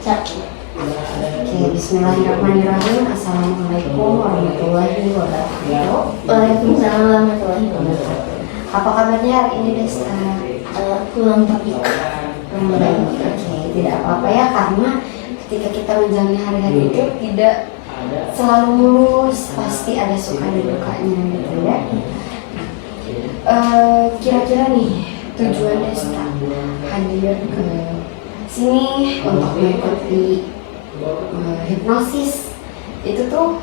Oke, bismillahirrahmanirrahim. Assalamualaikum warahmatullahi wabarakatuh. Waalaikumsalam warahmatullahi wabarakatuh. Apa kabarnya hari ini, Desta? Kurang baik. Oke, tidak apa-apa ya, karena ketika kita menjalani hari-hari itu tidak selalu mulus, pasti ada suka dan dukanya gitu ya. Kira-kira nih tujuan Desta hadir ke sini untuk mengikuti hipnosis itu tuh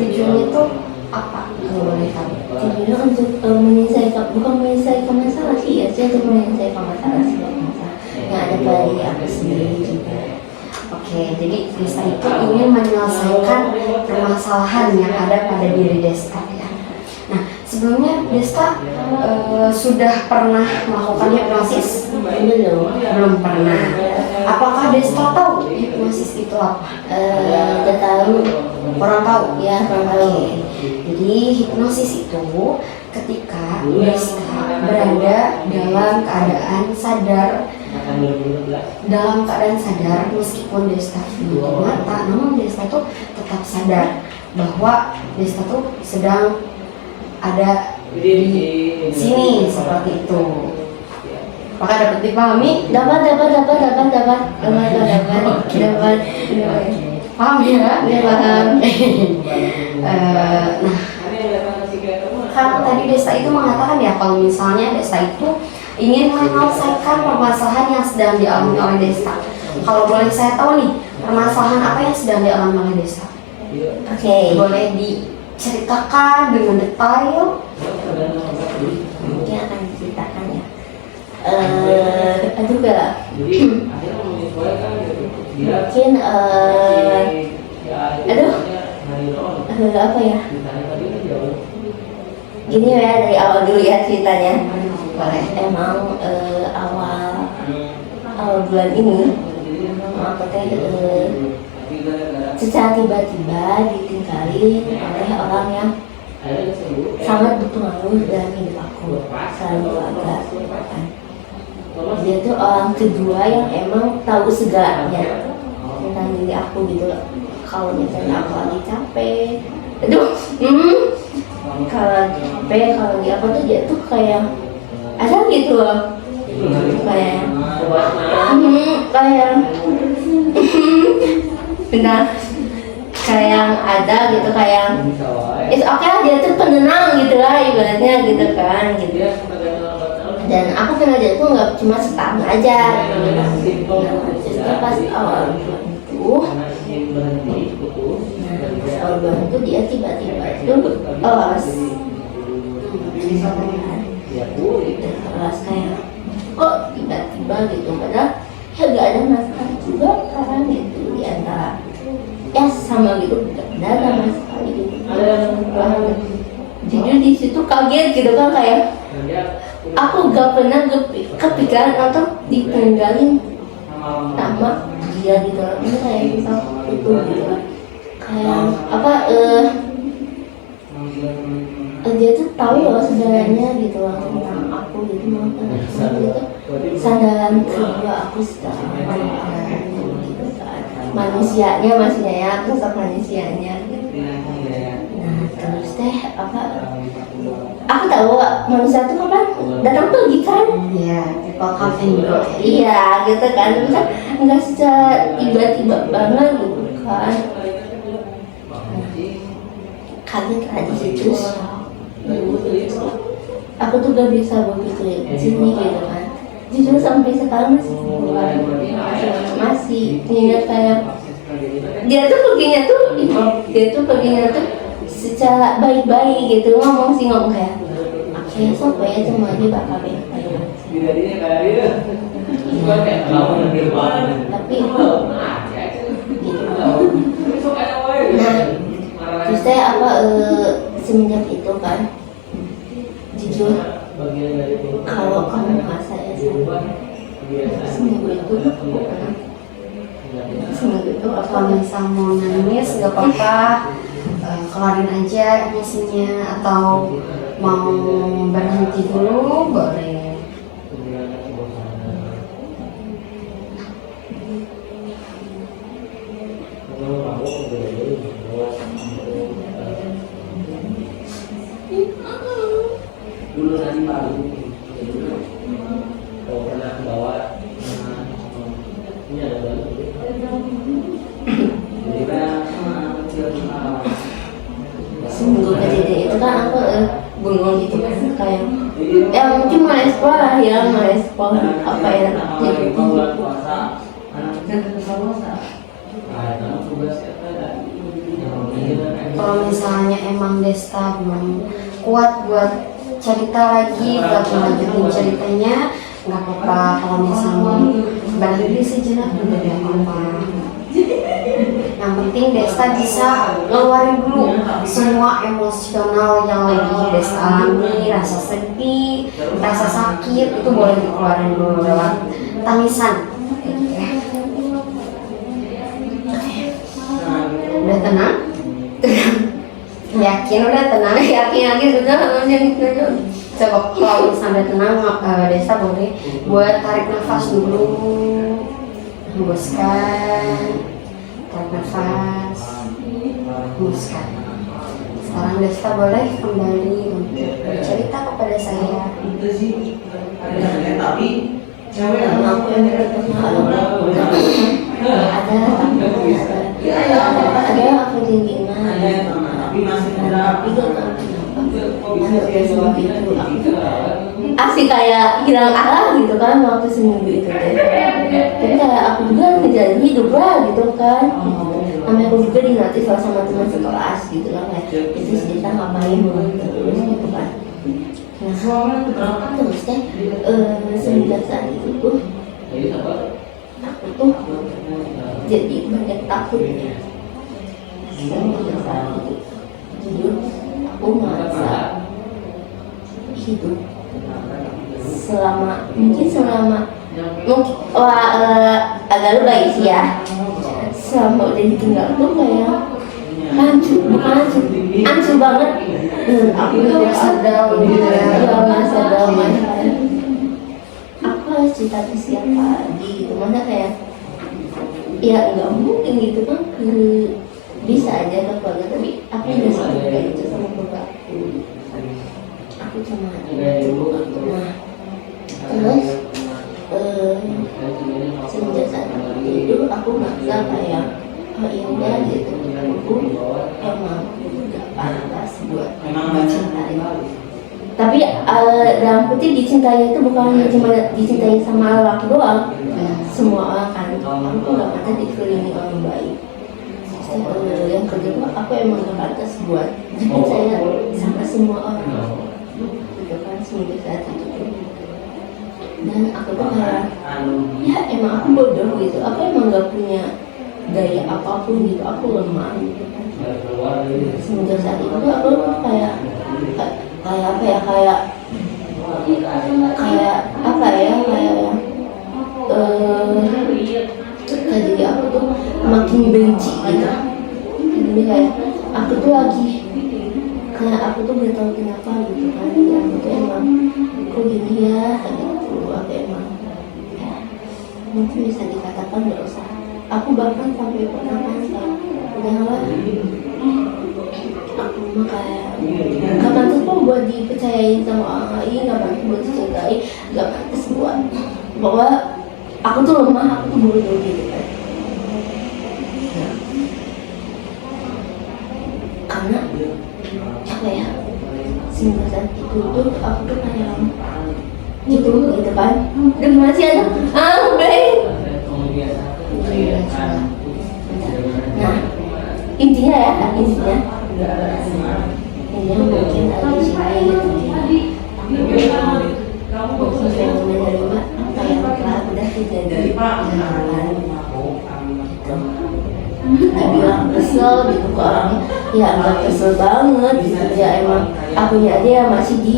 tujuannya tuh apa, kalau boleh tahu? Tujuannya untuk menyelesaikan, bukan menyelesaikan masalah sih ya, sih untuk menyelesaikan masalah sih, masalah yang ada pada diri aku sendiri juga. Oke, jadi Desta itu ingin menyelesaikan permasalahan yang ada pada diri Desta ya. Nah, sebelumnya Desta sudah pernah melakukan hipnosis? Belum pernah. Apakah Desta tahu hipnosis itu apa? Udah tahu, Kurang tahu? ya kurang tahu. Oke. Jadi hipnosis itu ketika Desta berada dalam keadaan sadar meskipun Desta menutup mata, namun Desta itu tetap sadar bahwa Desta tuh sedang ada di sini seperti itu. Apakah dapat dipahami? Dapat. Paham ya? Ya paham. Nah, kan tadi Desta itu mengatakan ya, kalau misalnya Desta itu ingin menyelesaikan permasalahan yang sedang dialami oleh Desta. Kalau boleh saya tahu nih, permasalahan apa yang sedang dialami oleh Desta? Oke. Boleh diceritakan dengan detail? Mungkin akan diceritakan ya. Aduh gak. Mungkin apa ya? Gini ya, dari awal dulu ya ceritanya. Boleh. Emang awal bulan ini aku teh secara tiba-tiba ditinggalin oleh orang yang sangat berpengaruh dalam hidup aku, selain keluarga. Dia tuh orang kedua yang emang tahu segalanya tentang diri aku gitu loh. Kalau misalnya aku lagi capek, kalau lagi apa tuh dia tuh kayak ada gitu loh, kayak benar, kayak ada gitu, kayak it's okay lah, dia tuh penenang gitu lah ibaratnya gitu kan gitu. Dan aku kenal dia tuh nggak cuma setahun aja. Nah, pas awal bulan itu dia tiba-tiba itu los kayak kok tiba-tiba gitu, padahal ya gak ada masalah juga kan gitu di antara ya sama gitu, gak ada sama sekali gitu. Jadi di situ kaget gitu kan, kayak aku gak pernah kepikiran atau ditinggalin sama dia gitu. Ini kayak misal itu gitu kan, kayak apa dia tuh tahu loh segalanya gitu loh tentang aku gitu, makanya itu sandaran kedua aku secara gitu kan, manusianya maksudnya ya, sosok manusianya gitu. Nah terus teh apa, aku tahu manusia tuh kapan datang pergi kan? Iya, people come and go. Iya gitu kan, bisa nggak secara tiba-tiba banget gitu kan. Kaget aja situ. Aku tuh gak bisa berpikir di sini gitu kan. Jujur sampai sekarang masih ingat kayak dia tuh perginya tuh secara baik-baik gitu, ngomong kayak oke, supaya semuanya bakal baik-baik aja. Tapi gitu. Nah, terus saya semenjak itu kan, jujur kalau kamu merasa ya seminggu itu Kalau misal mau nangis gak apa-apa, keluarin aja emosinya, atau mau berhenti dulu boleh. kan aku bengong gitu kan kayak ya mungkin merespon lah ya, merespon apa yang jadi Kalau misalnya emang Desta belum kuat buat cerita lagi, buat melanjutin ceritanya, nggak apa-apa. Kalau misalnya berhenti sejenak juga nggak apa-apa. Yang penting Desta bisa ngeluarin dulu semua emosional yang lagi Desta alami, rasa sedih, rasa sakit itu boleh dikeluarin dulu lewat tangisan. Udah tenang? Yakin udah tenang? Yakin sudah coba kalau sampai tenang, Desta boleh buat tarik nafas dulu, hembuskan, tarik nafas, hembuskan. Sekarang Desta boleh kembali untuk bercerita kepada saya. aku yang ada yang aku tingginya tapi gak tahu kenapa asik kayak hilang arah gitu kan waktu seminggu itu deh. Tapi kayak aku juga ngejalanin hidup lah gitu kan. Sampai aku juga dinotis lah sama teman sekelas gitu lah kayak itu kita ngapain terus gitu kan. Nah terus deh semenjak saat itu tuh aku tuh jadi banyak takut ya. Semenjak saat itu jujur aku merasa hidup selama agak lu baik sih ya, selama udah ditinggal tuh kayak hancur banget. Aku merasa down gitu ya, merasa down aku harus cerita ke siapa lagi gitu, mana kayak ya nggak mungkin gitu kan, bisa aja ke keluarga tapi aku udah sampai kayak gitu sama keluarga aku cuma terus semenjak saat itu aku merasa kayak oh iya udah gitu, aku emang gak pantas buat dicintai. Tapi dalam kutip dicintai itu bukan hanya cuma dicintai sama laki doang, semua orang kan. Aku gak pantas dikelilingi orang baik. Yang kedua aku emang gak pantas buat dipercaya sama semua orang gitu kan, semenjak saat itu. Dan aku tuh kayak ya emang aku bodoh gitu, aku emang gak punya daya apapun gitu, aku lemah gitu kan. Semenjak saat itu aku kayak apa ya, kayak jadi aku tuh makin benci gitu. Jadi kayak aku tuh lagi kayak aku tuh gak tahu kenapa gitu kan, ya aku tuh emang kok gini ya gitu, aku emang ya mungkin bisa dikatakan gak usah. Aku bahkan sampai pernah kan udahlah aku mah kayak gak pantas kok buat dipercayain sama orang lain, gak pantas buat dicintai, gak pantas buat bahwa aku tuh lemah, aku tuh bodoh gitu kan. Karena apa ya, semenjak saat itu tuh aku tuh kayak gitu kan, dan masih ada nah intinya mungkin ada sini gitu, mungkin pengen menerima apa yang telah udah terjadi nggak bilang kesel gitu ke orangnya, ya nggak kesel banget gitu ya, emang akunya aja yang masih di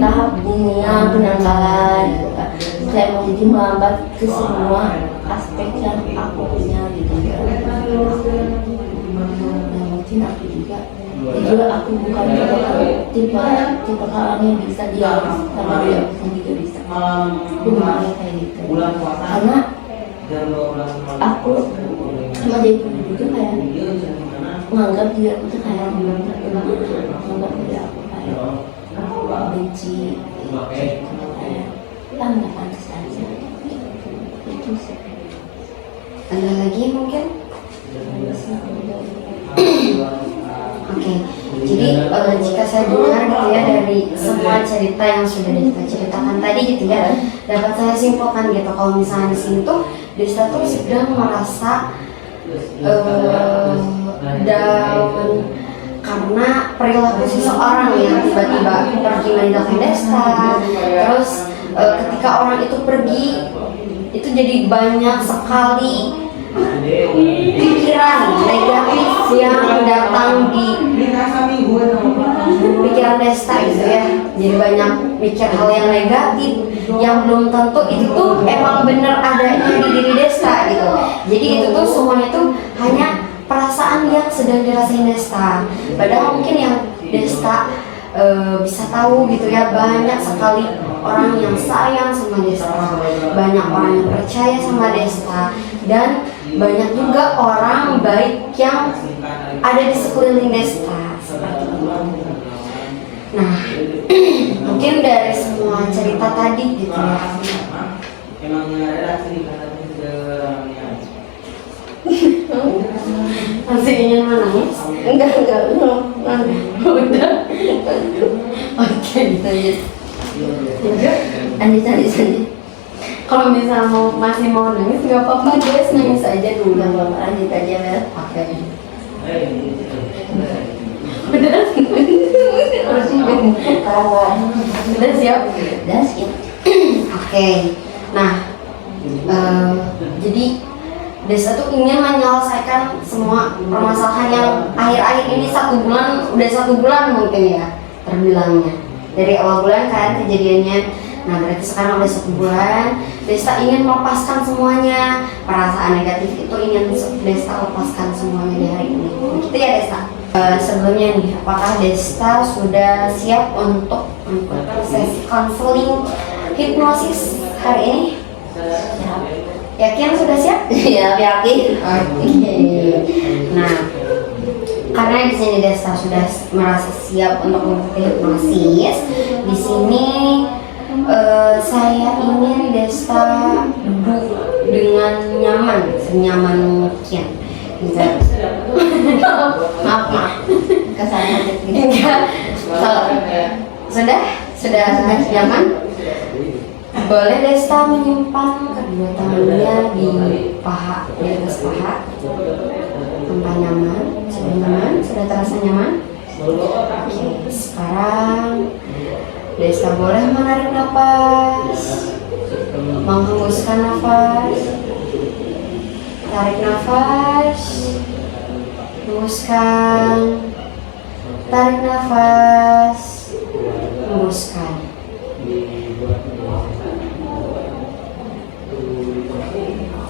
tahap dunia penanggalan gitu kan. Saya mau jadi melambat ke semua aspek yang aku punya gitu ya. Mungkin aku juga aku bukan tipe orang yang bisa diam sama dia juga bisa. Aku bukan kayak gitu. Karena aku sama dia itu kayak menganggap dia itu kayak menganggap dia aku kayak benci, kayak nggak pantas aja. Itu sih. Ada lagi mungkin Oke, jadi jika saya dengar gitu ya dari semua cerita yang sudah Desta ceritakan tadi gitu ya, dapat saya simpulkan gitu kalau misalnya di sini tuh Desta tuh sedang merasa down karena perilaku seseorang yang tiba-tiba pergi meninggalkan Desta. Terus ketika orang itu pergi, itu jadi banyak sekali pikiran negatif yang datang di pikiran Desta gitu ya. Jadi banyak mikir hal yang negatif yang belum tentu itu tuh emang bener adanya di diri Desta gitu. Jadi itu tuh semuanya tuh hanya perasaan yang sedang dirasain Desta. Padahal mungkin yang Desta bisa tahu gitu ya, banyak sekali orang yang sayang sama Desta, banyak orang yang percaya sama Desta, dan banyak juga orang baik yang ada di sekeliling Desta seperti itu. Nah, mungkin dari semua cerita tadi gitu ya, masih ingin menangis? Enggak, udah. Oke, gitu ya. Lanjut. Kalau misalnya masih mau nangis nggak apa-apa, guys, nangis aja dulu. Enggak apa-apa, lanjut aja, Mel. Oke. Udah siap? Udah siap. Oke. Nah, jadi Desta tuh ingin menyelesaikan semua permasalahan yang akhir-akhir ini 1 bulan, udah 1 bulan mungkin ya terbilangnya. Dari awal bulan kan kejadiannya. Nah, berarti sekarang udah 1 bulan. Desta ingin melepaskan semuanya. Perasaan negatif itu ingin Desta lepaskan semuanya di hari ini. Gitu ya Desta. Sebelumnya nih, apakah Desta sudah siap untuk mengikuti sesi konseling hipnosis hari ini? Siap. Yakin sudah siap? Ya, yakin. Oke. Nah, karena di sini Desta sudah merasa siap untuk mengikuti hipnosis, di sini saya ingin Desta duduk dengan nyaman, senyaman mungkin. Maaf. Kesalahan teknis. Enggak. Kalau sudah nyaman, boleh Desta menyimpan kedua tangannya di paha, di atas paha. Tampak nyaman, sudah terasa nyaman. Oke, sekarang Desta boleh menarik nafas, menghembuskan nafas, tarik nafas, hembuskan, tarik nafas, hembuskan.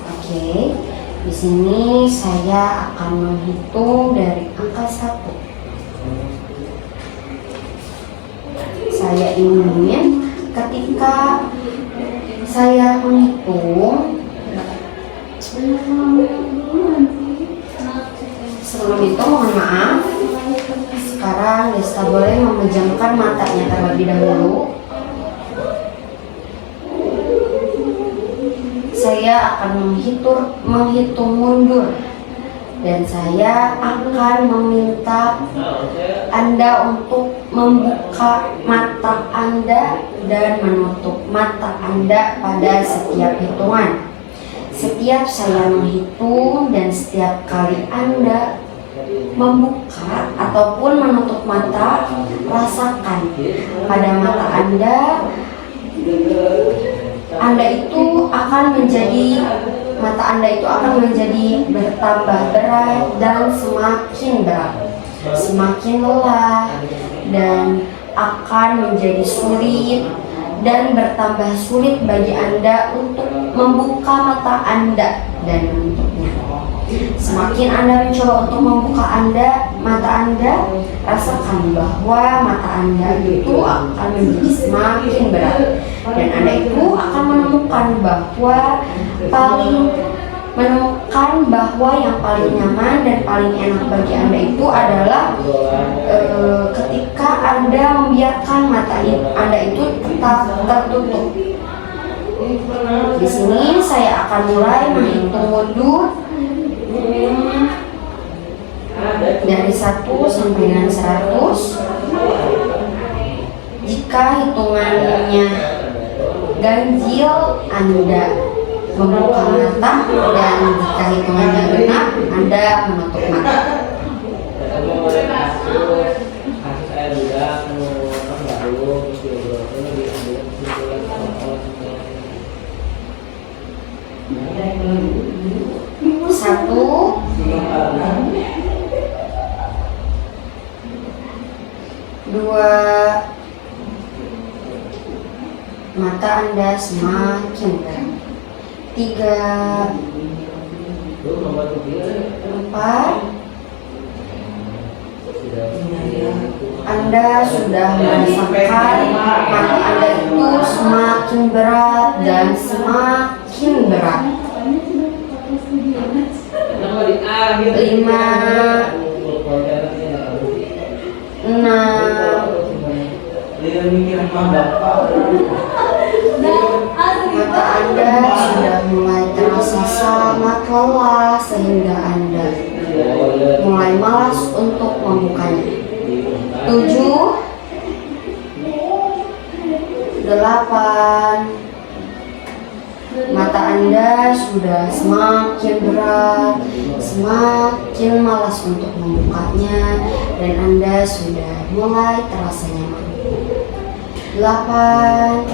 Oke, di sini saya akan menghitung dari angka 1. Saya ingin ketika saya menghitung, sebelum itu mohon maaf, sekarang Desta boleh memejamkan matanya terlebih dahulu. Saya akan menghitung mundur, dan saya akan meminta Anda untuk membuka mata Anda dan menutup mata Anda pada setiap hitungan. Setiap saya menghitung dan setiap kali Anda membuka ataupun menutup mata, rasakan pada mata Anda itu akan menjadi, mata Anda itu akan menjadi bertambah berat dan semakin berat, semakin lelah, dan akan menjadi sulit dan bertambah sulit bagi Anda untuk membuka mata Anda dan menutupnya. Semakin Anda mencoba untuk membuka mata Anda, rasakan bahwa mata Anda itu akan menjadi semakin berat, dan Anda itu akan menemukan bahwa yang paling nyaman dan paling enak bagi Anda itu adalah ketika Anda membiarkan mata Anda itu tetap tertutup. Di sini saya akan mulai menghitung mundur. 1, dari 1 sampai dengan 100. Jika hitungannya ganjil, Anda membuka mata, dan jika hitungannya genap, Anda menutup mata. Satu, dua, mata Anda semakin terang. 3, 4, Anda sudah merasakan mata Anda itu semakin berat dan semakin berat. 5, 6, mata Anda sudah mulai terasa sangat lelah sehingga Anda mulai malas untuk membukanya. 7, 8, mata Anda sudah semakin berat, semakin malas untuk membukanya, dan Anda sudah mulai terasa nyaman. 8,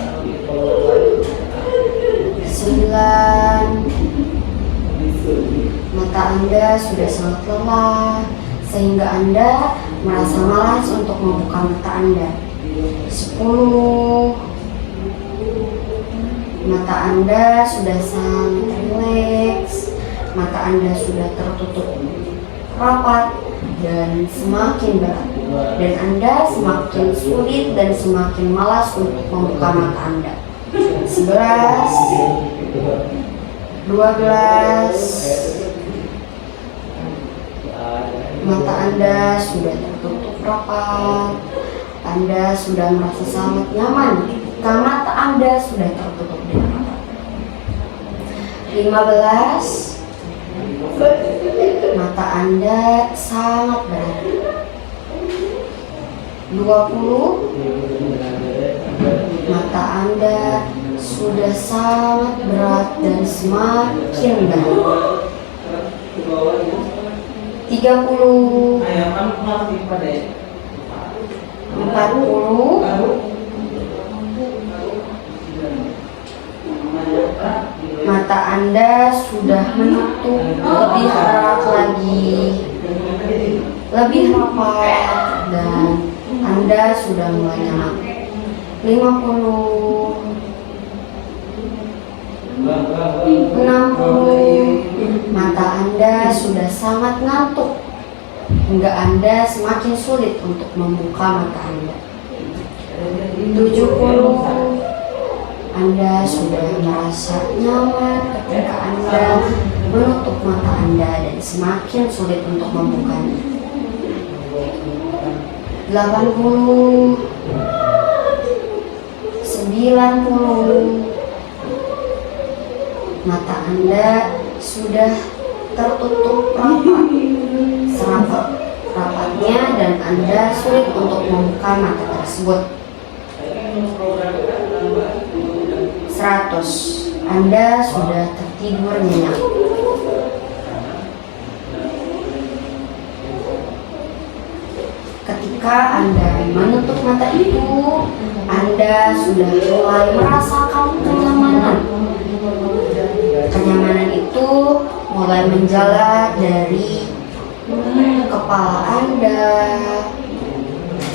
9, mata Anda sudah sangat lelah sehingga Anda merasa malas untuk membuka mata Anda. 10, mata Anda sudah sangat rileks, mata Anda sudah tertutup rapat dan semakin berat, dan Anda semakin sulit dan semakin malas untuk membuka mata Anda. 11, 12, mata Anda sudah tertutup rapat, Anda sudah merasa sangat nyaman jika mata Anda sudah tertutup dengan rapat. 15, mata Anda sangat berat. 20, mata Anda sudah sangat berat dan semakin berat. 30, 40, mata Anda sudah menutup lebih erat lagi, lebih rapat, dan Anda sudah mulai nyaman. 50, 60, mata Anda sudah sangat ngantuk hingga Anda semakin sulit untuk membuka mata Anda. 70, Anda sudah merasa nyaman ketika Anda menutup mata Anda dan semakin sulit untuk membukanya. 80, 90, mata Anda sudah tertutup rapat, serapat-rapatnya, dan Anda sulit untuk membuka mata tersebut. 100, Anda sudah tertidur nyenyak. Ketika Anda menutup mata itu, Anda sudah mulai merasakan kenyamanan. Kenyamanan itu mulai menjalar dari kepala Anda,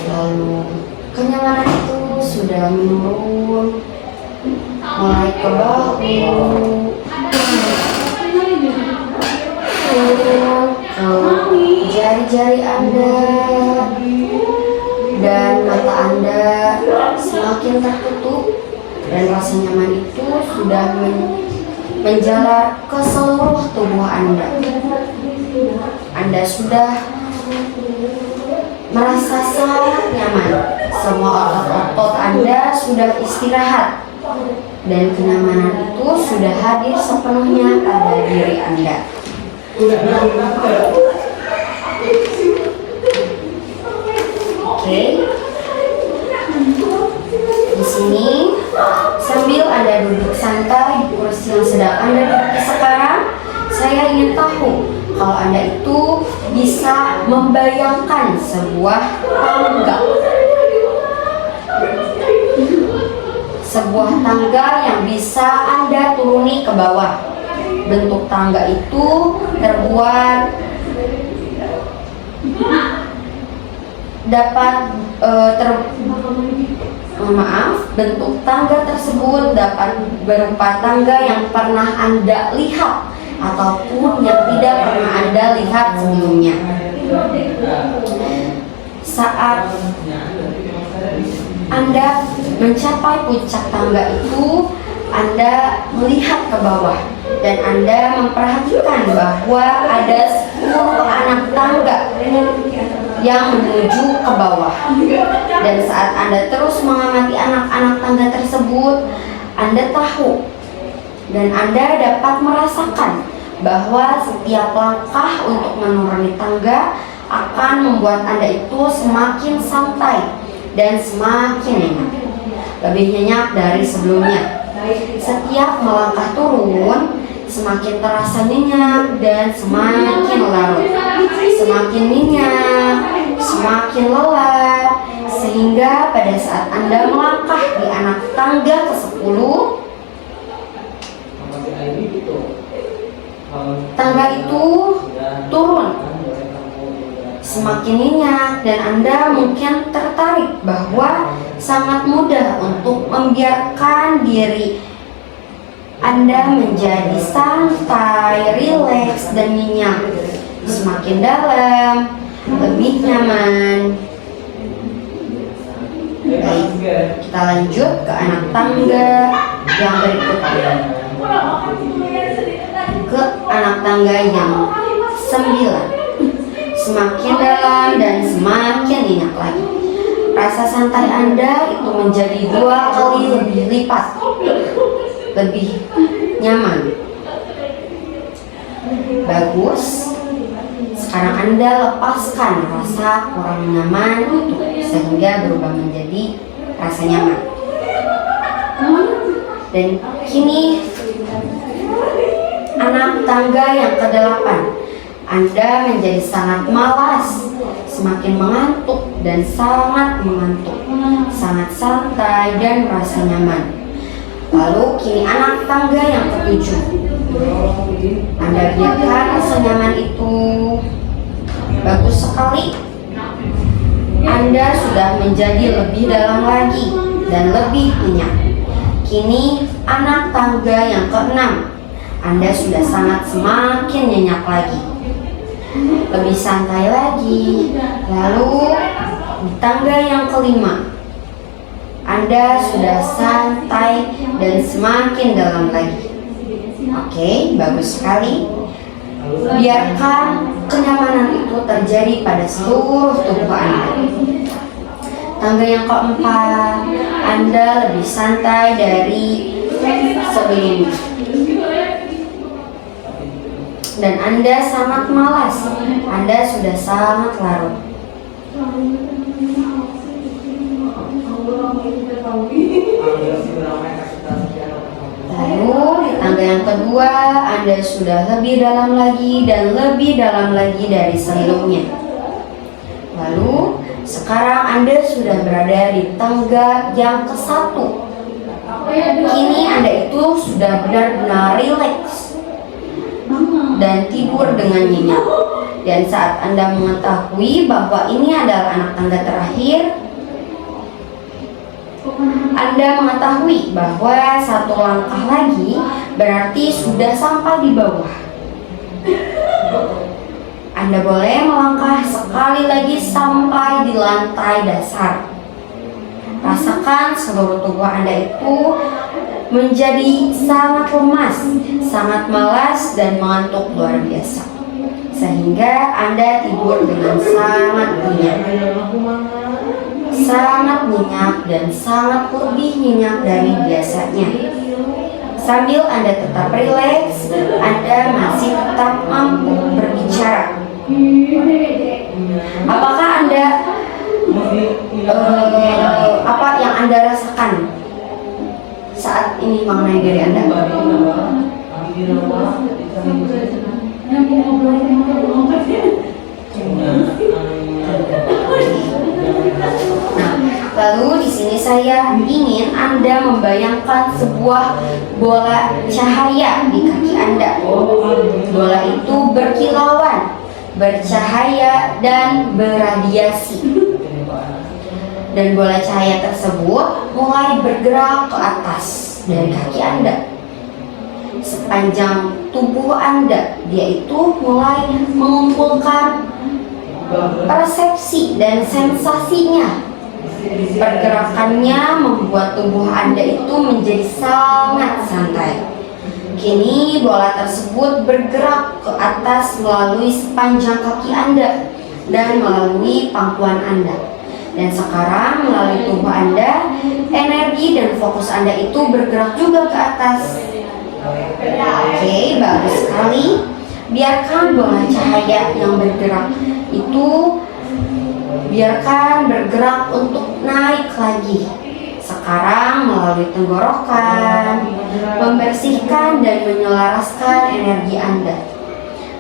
lalu kenyamanan itu sudah menurun mulai ke bahu, turun ke jari-jari Anda, dan mata Anda semakin tertutup, dan rasa nyaman itu sudah menjalar ke seluruh tubuh Anda. Anda sudah merasa sangat nyaman. Semua otot-otot Anda sudah istirahat, dan kenyamanan itu sudah hadir sepenuhnya pada diri Anda. sini sambil Anda duduk santai di kursi yang sedang Anda duduki sekarang. Saya ingin tahu kalau Anda itu bisa membayangkan sebuah tangga. Sebuah tangga yang bisa Anda turuni ke bawah. Bentuk tangga itu terbuat bentuk tangga tersebut dapat berupa tangga yang pernah Anda lihat ataupun yang tidak pernah Anda lihat sebelumnya. Saat Anda mencapai puncak tangga itu, Anda melihat ke bawah dan Anda memperhatikan bahwa ada 10 anak tangga yang menuju ke bawah. Dan saat Anda terus mengamati anak-anak tangga tersebut, Anda tahu dan Anda dapat merasakan bahwa setiap langkah untuk menuruni tangga akan membuat Anda itu semakin santai dan semakin nyenyak, lebih nyenyak dari sebelumnya. Setiap melangkah turun, semakin terasa nyenyak dan semakin larut, semakin nyenyak, semakin lelah, sehingga pada saat Anda melangkah di anak tangga ke-10, tangga itu turun semakin nyenyak dan Anda mungkin tertarik bahwa sangat mudah untuk membiarkan diri Anda menjadi santai, rileks, dan nyenyak, semakin dalam, lebih nyaman. Baik, kita lanjut ke anak tangga yang berikutnya. Ke anak tangga yang 9. Semakin dalam dan semakin nyenyak lagi. Rasa santai Anda itu menjadi 2 kali lebih lipat, lebih nyaman. Bagus. Sekarang Anda lepaskan rasa kurang nyaman itu sehingga berubah menjadi rasa nyaman. Dan kini anak tangga yang ke-8. Anda menjadi sangat malas, semakin mengantuk dan sangat mengantuk, sangat santai dan merasa nyaman. Lalu kini anak tangga yang ke-7. Anda biarkan rasa nyaman itu. Bagus sekali. Anda sudah menjadi lebih dalam lagi dan lebih nyenyak. Kini anak tangga yang ke-6. Anda sudah sangat semakin nyenyak lagi, lebih santai lagi. Lalu di tangga yang ke-5, Anda sudah santai dan semakin dalam lagi. Oke, bagus sekali. Biarkan kenyamanan itu terjadi pada seluruh tubuh Anda. Tangga yang ke-4, Anda lebih santai dari sebelumnya. Dan Anda sangat malas, Anda sudah sangat larut. Lalu di tangga yang kedua, Anda sudah lebih dalam lagi dan lebih dalam lagi dari sebelumnya. Lalu sekarang Anda sudah berada di tangga yang ke-1. Kini Anda itu sudah benar-benar rileks dan tidur dengan nyenyak. Dan saat Anda mengetahui bahwa ini adalah anak tangga terakhir, Anda mengetahui bahwa 1 langkah lagi berarti sudah sampai di bawah. Anda boleh melangkah sekali lagi sampai di lantai dasar. Rasakan seluruh tubuh Anda itu menjadi sangat lemas, sangat malas dan mengantuk luar biasa, sehingga Anda tidur dengan sangat nyenyak, dan sangat lebih nyenyak dari biasanya. Sambil Anda tetap rileks, Anda masih tetap mampu berbicara. Apakah Anda apa yang Anda rasakan nih mengenai diri Anda? Nah, lalu di sini saya ingin Anda membayangkan sebuah bola cahaya di kaki Anda. Bola itu berkilauan, bercahaya, dan beradiasi. Dan bola cahaya tersebut mulai bergerak ke atas dari kaki Anda. Sepanjang tubuh Anda, dia itu mulai mengumpulkan persepsi dan sensasinya. Pergerakannya membuat tubuh Anda itu menjadi sangat santai. Kini bola tersebut bergerak ke atas melalui sepanjang kaki Anda dan melalui pangkuan Anda. Dan sekarang melalui tubuh Anda, energi dan fokus Anda itu bergerak juga ke atas. Oke, bagus sekali. Biarkan bola cahaya yang bergerak itu biarkan bergerak untuk naik lagi. Sekarang melalui tenggorokan, membersihkan dan menyelaraskan energi Anda.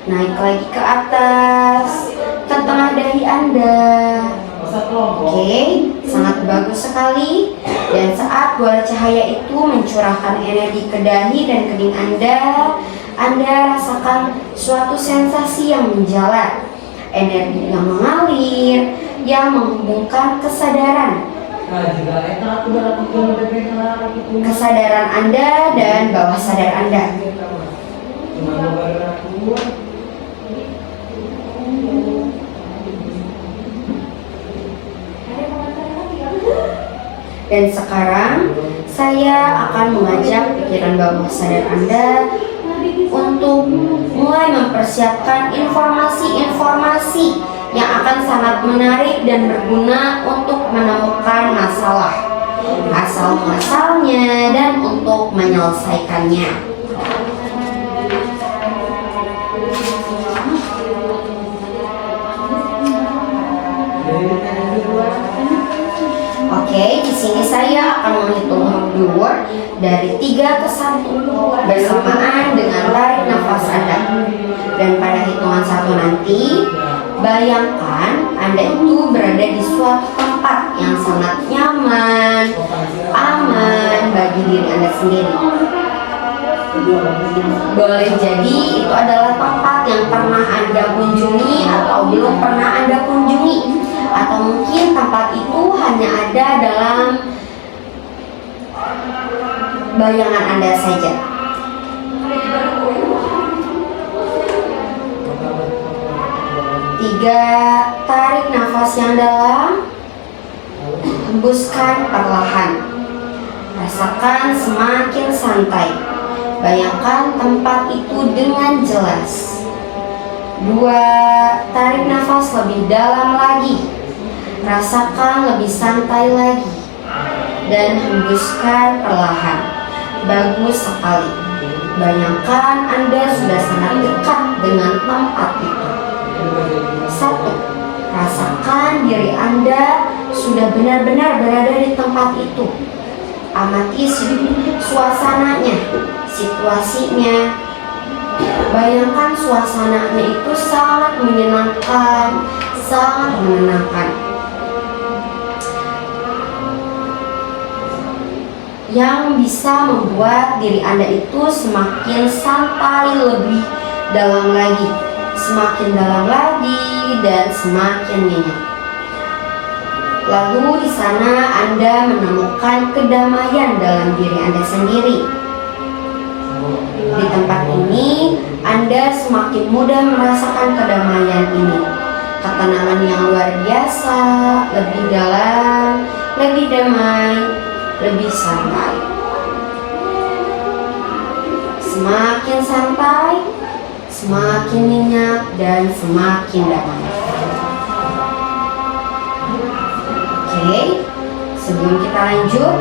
Naik lagi ke atas, ke tengah dahi Anda. Oke, sangat bagus sekali. Dan saat bola cahaya itu mencurahkan energi ke dahi dan kening Anda rasakan suatu sensasi yang menjalar, energi yang mengalir, yang menghubungkan kesadaran Anda dan bawah sadar Anda. Dan sekarang saya akan mengajak pikiran bawah sadar Anda untuk mulai mempersiapkan informasi-informasi yang akan sangat menarik dan berguna untuk menemukan masalah, asal-muasalnya, dan untuk menyelesaikannya. Oke, di sini saya akan menghitung mundur dari 3 ke 1 bersamaan dengan tarik nafas Anda. Dan pada hitungan 1 nanti, bayangkan Anda itu berada di suatu tempat yang sangat nyaman, aman bagi diri Anda sendiri. Boleh jadi itu adalah tempat yang pernah Anda kunjungi atau belum pernah Anda kunjungi, atau mungkin tempat itu hanya ada dalam bayangan Anda saja. Tiga, tarik nafas yang dalam, hembuskan perlahan. Rasakan semakin santai. Bayangkan tempat itu dengan jelas. 2, tarik nafas lebih dalam lagi. Rasakan lebih santai lagi. Dan hembuskan perlahan. Bagus sekali. Bayangkan Anda sudah sangat dekat dengan tempat itu. 1, rasakan diri Anda sudah benar-benar berada di tempat itu. Amati suasananya, situasinya. Bayangkan suasananya itu sangat menyenangkan, sangat menenangkan, yang bisa membuat diri Anda itu semakin santai lebih dalam lagi, semakin dalam lagi, dan semakin nyenyak. Lalu di sana Anda menemukan kedamaian dalam diri Anda sendiri. Di tempat ini Anda semakin mudah merasakan kedamaian ini. Ketenangan yang luar biasa, lebih dalam, lebih damai, lebih santai. Semakin santai, semakin nyenyak, dan semakin damai. Oke, sebelum kita lanjut,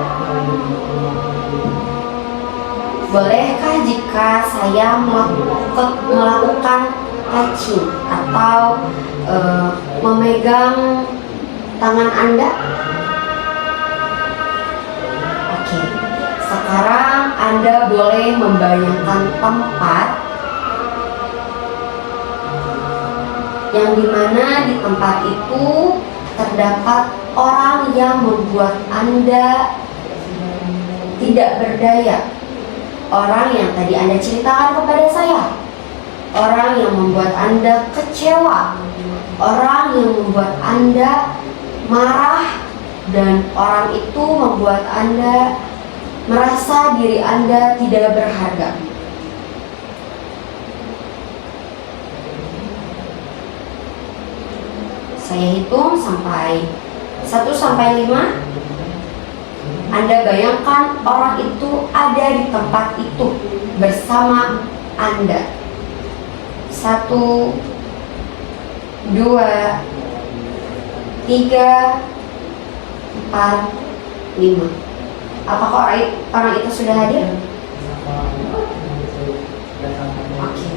bolehkah jika saya melakukan touching atau memegang tangan Anda? Oke, sekarang Sekarang Anda boleh membayangkan tempat yang dimana di tempat itu terdapat orang yang membuat Anda tidak berdaya. Orang yang tadi Anda ceritakan kepada saya. Orang yang membuat Anda kecewa. Orang yang membuat Anda marah. Dan orang itu membuat Anda merasa diri Anda tidak berharga. Saya hitung sampai 1 sampai 5. Anda bayangkan orang itu ada di tempat itu bersama Anda. 1, 2, 3, 4, 5. Apakah orang itu sudah hadir? Oke.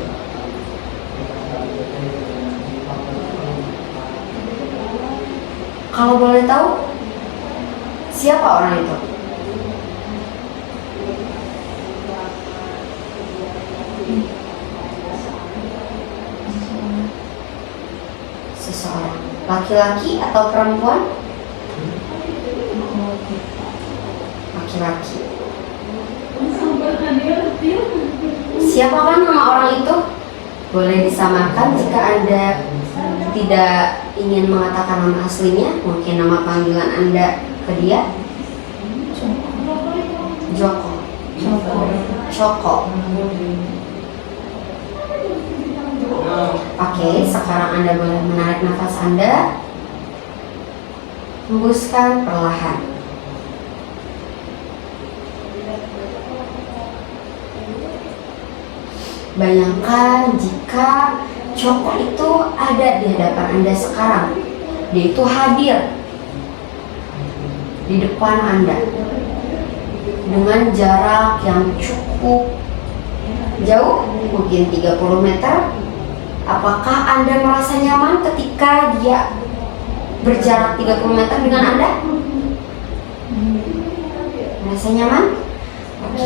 Kalau boleh tahu, siapa orang itu? Seseorang, laki-laki atau perempuan? Laki-laki. Siapakah nama orang itu? Boleh disamarkan jika Anda tidak ingin mengatakan nama aslinya, mungkin nama panggilan Anda ke dia. Joko. Coko. Oke, sekarang Anda boleh menarik nafas Anda. Hembuskan perlahan. Bayangkan jika Coko itu ada di hadapan Anda sekarang. Dia itu hadir di depan Anda dengan jarak yang cukup jauh, mungkin 30 meter. Apakah Anda merasa nyaman ketika dia berjarak 30 meter dengan Anda? Merasa nyaman? Oke.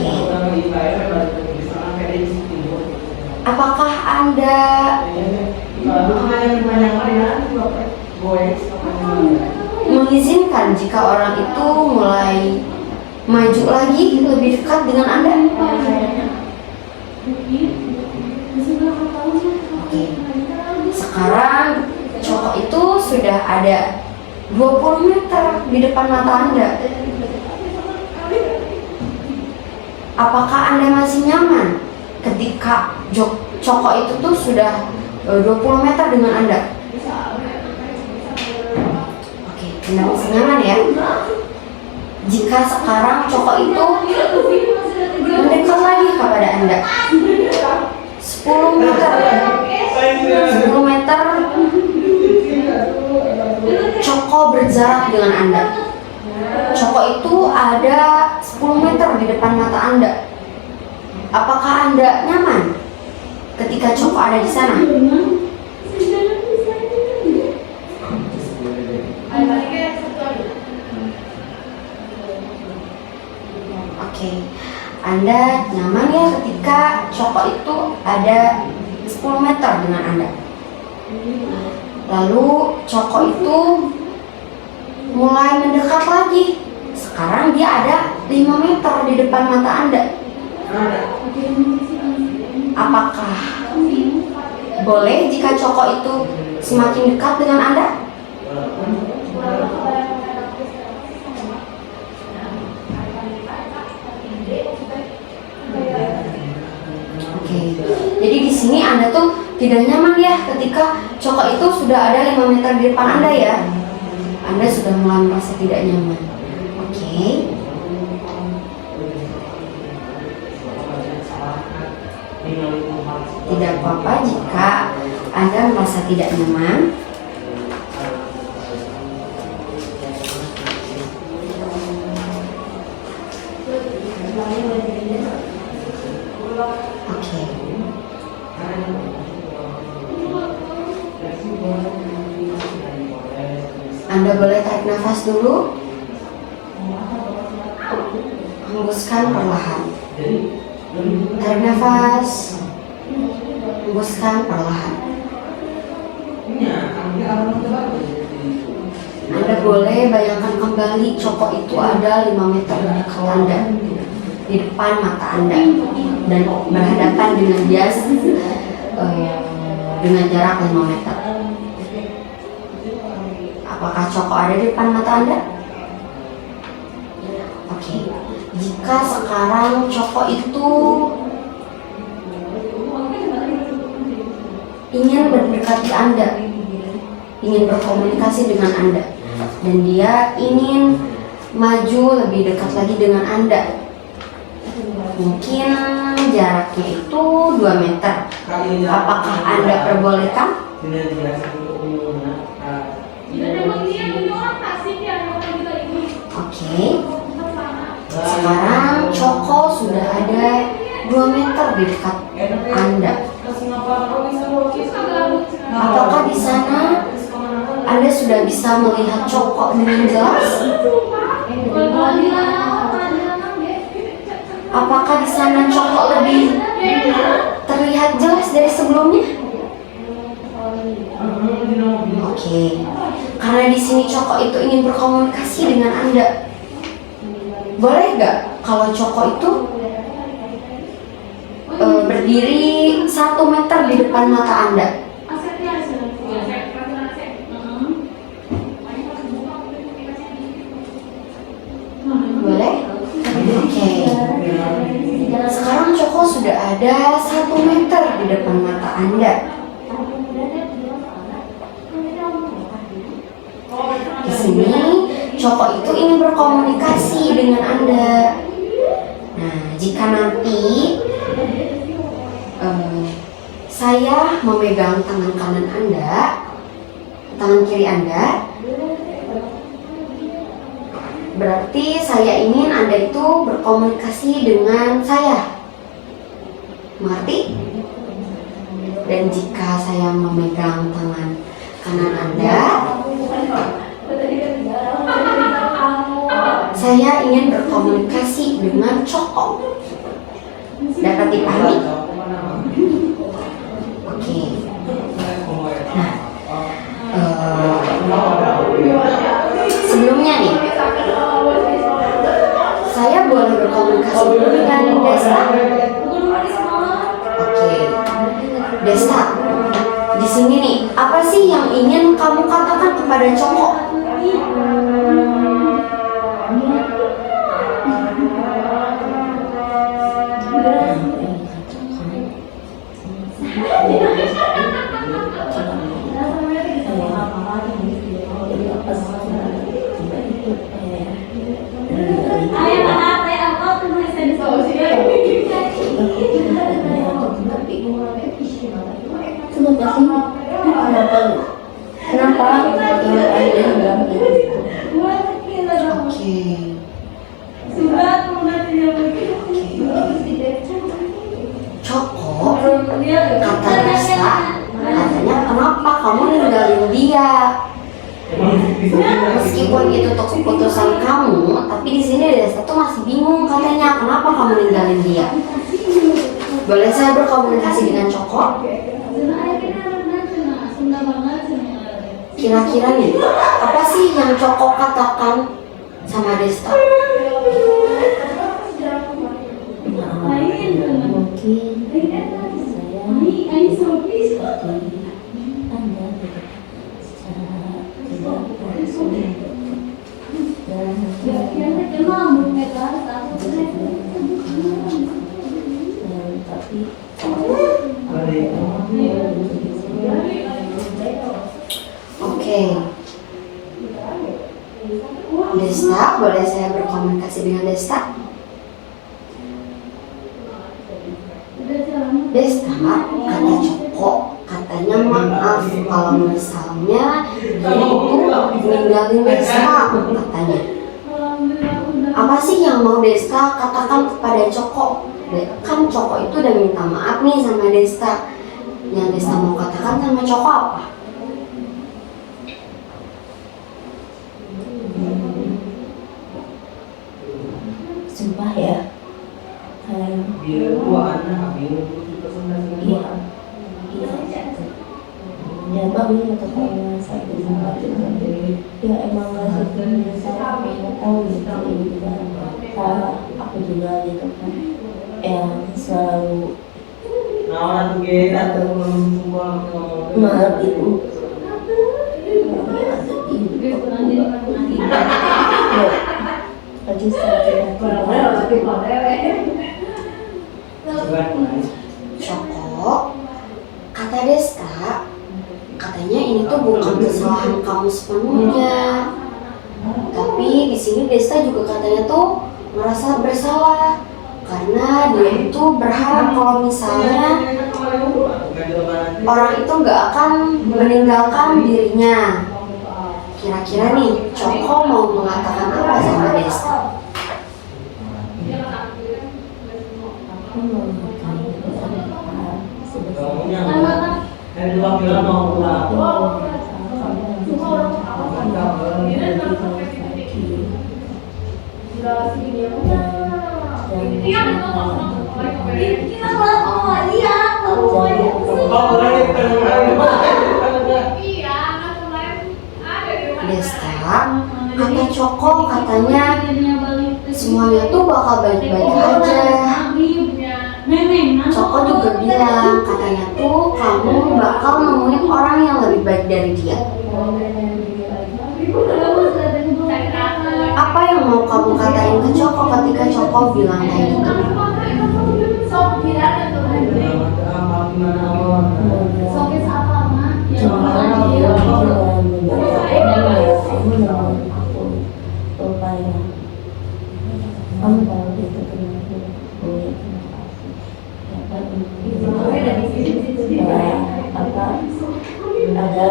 Apakah Anda mengizinkan jika orang itu mulai maju lagi lebih dekat dengan Anda? Oke. Sekarang Coko itu sudah ada 20 meter di depan mata Anda. Apakah Anda masih nyaman ketika Coko itu tuh sudah 20 meter dengan Anda? Oke, Anda masih nyaman ya? Jika sekarang Coko itu mendekat lagi kepada Anda 10 meter 10 meter Coko berjarak dengan Anda. Coko itu ada 10 meter di depan mata Anda. Apakah Anda nyaman ketika Coko ada di sana? Oke, Anda nyaman ya ketika Coko itu ada 10 meter dengan Anda. Lalu Coko itu mulai mendekat lagi. Sekarang dia ada 5 meter di depan mata Anda. Apakah boleh jika Coko itu semakin dekat dengan Anda? Oke. Jadi di sini Anda tuh tidak nyaman ya ketika Coko itu sudah ada 5 meter di depan Anda ya. Anda sudah mulai merasa tidak nyaman. Oke. Tidak apa-apa jika Anda merasa tidak nyaman. Oke. Anda boleh tarik nafas dulu. hembuskan perlahan. Tarik nafas, hembuskan perlahan. Anda boleh bayangkan kembali coko itu ada 5 meter di dekat Anda, di depan mata Anda, dan berhadapan dengan dia dengan jarak 5 meter. Apakah coko ada di depan mata Anda? Oke. Jika sekarang coko itu ingin mendekati Anda, ingin berkomunikasi dengan Anda, dan dia ingin maju lebih dekat lagi dengan Anda, mungkin jaraknya itu 2 meter. Apakah Anda perbolehkan? Oke. Sekarang coko sudah ada 2 meter di dekat Anda. Apakah di sana Anda sudah bisa melihat coko dengan jelas? Apakah di sana coko lebih terlihat jelas dari sebelumnya? Oke. Karena di sini coko itu ingin berkomunikasi dengan Anda. Boleh nggak kalau coko itu berdiri 1 meter di depan mata Anda? Boleh? Oke. Sekarang coko sudah ada 1 meter di depan mata Anda. Di sini coko itu ingin berkomunikasi dengan Anda. Nah, jika nanti saya memegang tangan kanan Anda, tangan kiri Anda, berarti saya ingin Anda itu berkomunikasi dengan saya. Mengerti? Dan jika saya memegang tangan kanan Anda, saya ingin berkomunikasi dengan coko. Dapat dipahami? Oke. Nah, sebelumnya nih, saya boleh berkomunikasi dulu dengan Desta. Oke, Desta, di sini nih, apa sih yang ingin kamu katakan kepada coko? Kenapa Aida bilang gitu? Oke. Coko kata Desta, katanya kenapa kamu ninggalin dia? Meskipun itu untuk keputusan kamu, tapi di sini Desta tuh masih bingung katanya kenapa kamu ninggalin dia. Boleh saya berkomunikasi dengan coko? Kira-kira nih, apa sih yang coko katakan sama Desta? Mungkin saya seperti Anda secara tidak langsung tapi Oke. Desta, boleh saya berkomunikasi dengan Desta? Desta, kata coko, katanya maaf kalau misalnya dia itu ninggalin Desta, katanya. Apa sih yang mau Desta katakan kepada coko? Kan coko itu udah minta maaf nih sama Desta. Yang Desta mau katakan sama coko apa? sumpah ya ya bagus atau karena sakit sempat gitu ya emang gak sebenarnya saya mau gitu ini juga salah aku juga gitu kan yang selalu maaf ibu lagi sakit Coko, kata Desta, katanya ini tuh bukan kesalahan kamu sepenuhnya. Tapi di sini Desta juga katanya tuh merasa bersalah karena dia itu berharap kalau misalnya orang itu nggak akan meninggalkan dirinya. Kira-kira nih, Coko mau mengatakan apa sama Desta? Desta, kata Coko katanya semuanya tuh bakal baik-baik aja. Coko juga bilang katanya tuh kamu bakal nemuin orang yang lebih baik dari dia. Apa yang mau kamu katain ke Coko ketika Coko bilang kayak gitu? Kamu tahu itu kenapa apa ada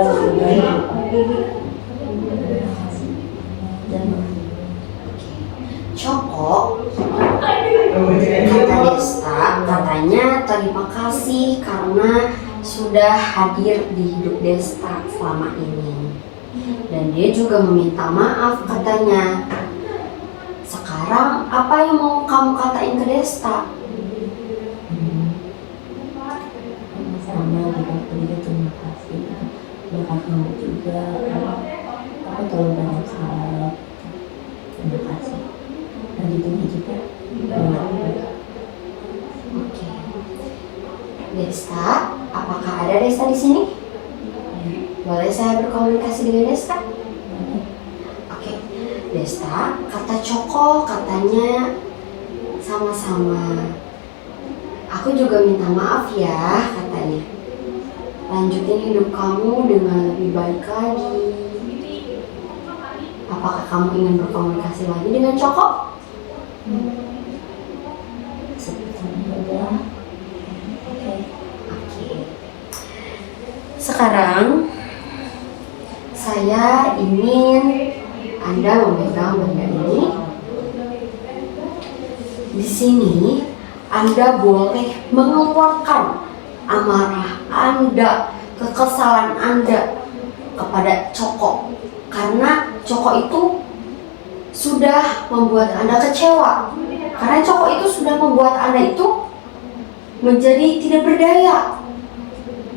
Coko, kata Desta, katanya terima kasih karena sudah hadir di hidup Desta selama ini. Dan dia juga meminta maaf katanya. Sekarang apa yang mau kamu katain ke Desta? sama gitu aku juga terima kasih buat kamu juga aku tahu banyak hal terima kasih dan itu juga Oke. Desta, apakah ada Desta di sini? Boleh saya berkomunikasi dengan Desta? Oke. Desta, kata Coko katanya sama-sama. Aku juga minta maaf ya katanya. Lanjutin hidup kamu dengan lebih baik lagi. Apakah kamu ingin berkomunikasi lagi dengan Coko? sepertinya Oke. Sekarang saya ingin Anda memegang benda ini. Di sini Anda boleh mengeluarkan amarah Anda, kekesalan Anda kepada Coko. Karena Coko itu sudah membuat Anda kecewa. Karena Coko itu sudah membuat Anda itu menjadi tidak berdaya.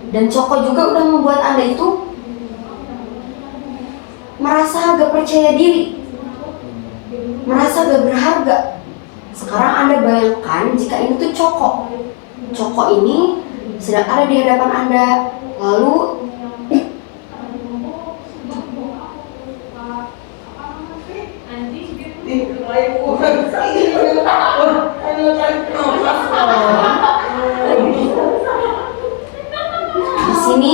Dan Coko juga udah membuat Anda itu merasa gak percaya diri, merasa gak berharga. Sekarang Anda bayangkan jika ini tuh Coko. Coko ini sedang ada di hadapan Anda. Lalu di sini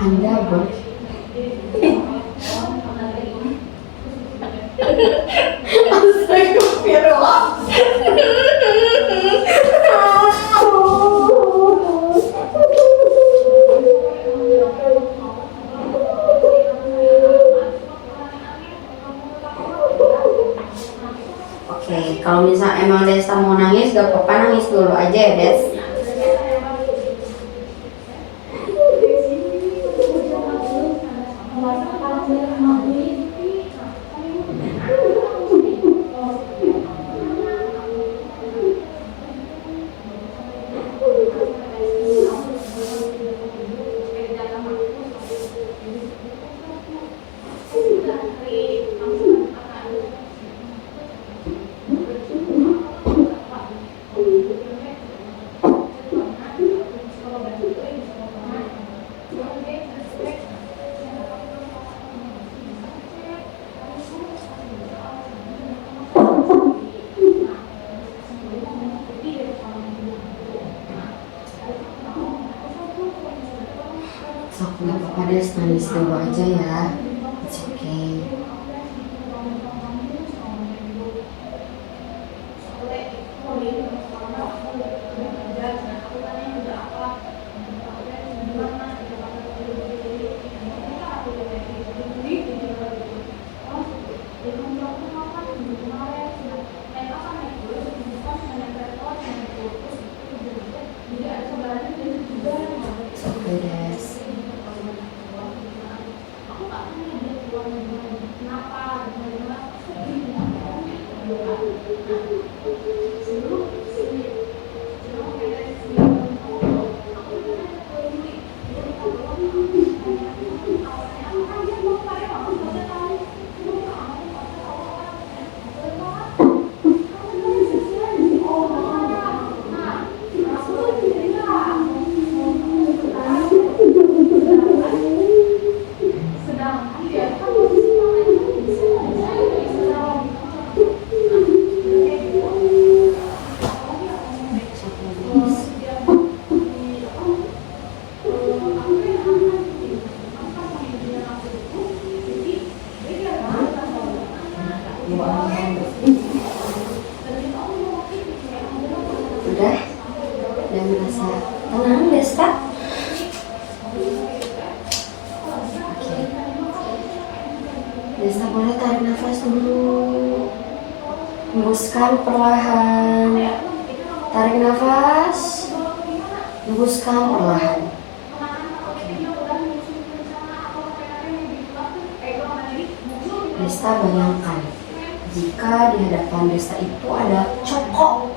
Anda Astagfirullah. Oke, kalau misal emang Desta mau nangis, gak apa-apa, nangis dulu aja ya Des. Sok, gak apa-apa Des, nangis dulu aja ya. It's okay. It's okay Des. Udah merasa tenang Desta? Oke. Desta boleh tarik nafas dulu, hembuskan perlahan, tarik nafas, hembuskan perlahan. Desta bayangkan jika di hadapan Desta itu ada Coko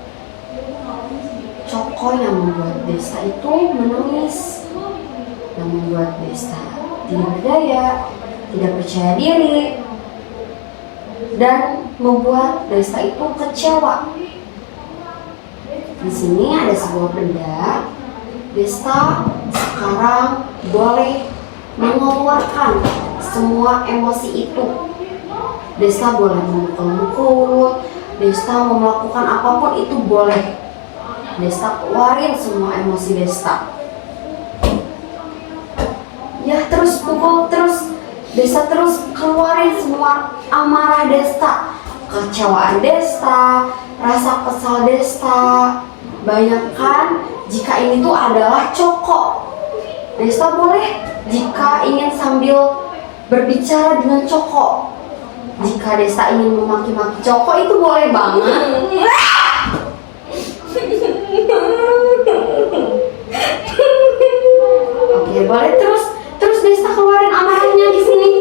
yang membuat Desta itu menangis, yang membuat Desta tidak berdaya, tidak percaya diri, dan membuat Desta itu kecewa. Di sini ada sebuah benda. Desta sekarang boleh mengeluarkan semua emosi itu. Desta boleh memukul-mukul, Desta mau melakukan apapun itu boleh. Desta keluarin semua emosi Desta. Ya terus pukul terus, Desta terus keluarin semua amarah Desta, kecewaan Desta, rasa kesal Desta. Bayangkan jika ini tuh adalah Coko. Desta boleh jika ingin sambil berbicara dengan Coko. Jika Desta ingin memaki-maki Coko itu boleh banget. Oke, boleh terus Desta keluarin amarahnya di sini.